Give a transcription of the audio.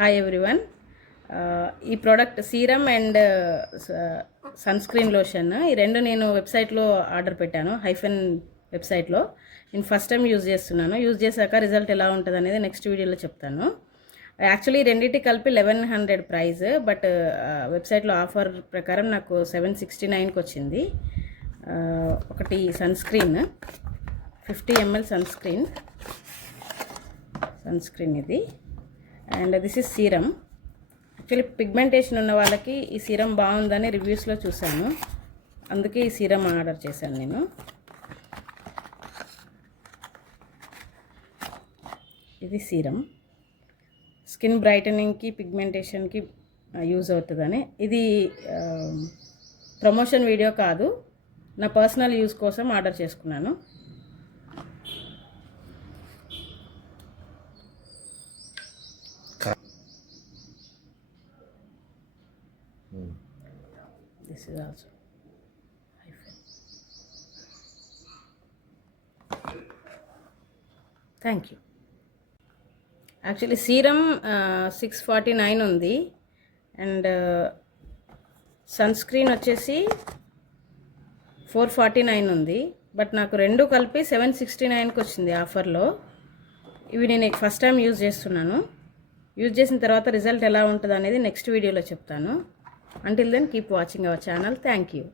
Hi everyone. ఈ product serum and sunscreen lotion ఈ రెండు నేను వెబ్సైట్లో ఆర్డర్ పెట్టాను, హైఫెన్ వెబ్సైట్లో. నేను ఫస్ట్ టైం యూజ్ చేస్తున్నాను. యూజ్ చేశాక రిజల్ట్ ఎలా ఉంటుంది అనేది నెక్స్ట్ వీడియోలో చెప్తాను. యాక్చువల్లీ రెండింటి కలిపి 1100 ప్రైస్, బట్ వెబ్సైట్లో ఆఫర్ ప్రకారం నాకు 769కి వచ్చింది. ఒకటి sunscreen 50 ml sunscreen ఇది. And this is serum. Actually pigmentation ఉన్న వాళ్ళకి ఈ సీరమ్ బాగుందని రివ్యూస్లో చూశాను, అందుకే ఈ సీరమ్ ఆర్డర్ చేశాను నేను. ఇది సీరమ్ స్కిన్ బ్రైటనింగ్కి పిగ్మెంటేషన్కి యూజ్ అవుతుందని. ఇది ప్రమోషన్ వీడియో కాదు, నా పర్సనల్ యూజ్ కోసం ఆర్డర్ చేసుకున్నాను. This is also hyphen. Thank you. Actually serum 649 ఉంది అండ్ సన్ స్క్రీన్ వచ్చేసి 449 ఉంది, బట్ నాకు రెండు కలిపి 769కి వచ్చింది ఆఫర్లో. ఇవి నేను ఫస్ట్ టైం యూజ్ చేస్తున్నాను. యూజ్ చేసిన తర్వాత రిజల్ట్ ఎలా ఉంటుంది అనేది నెక్స్ట్ వీడియోలో చెప్తాను. Until then, keep watching our channel. Thank you.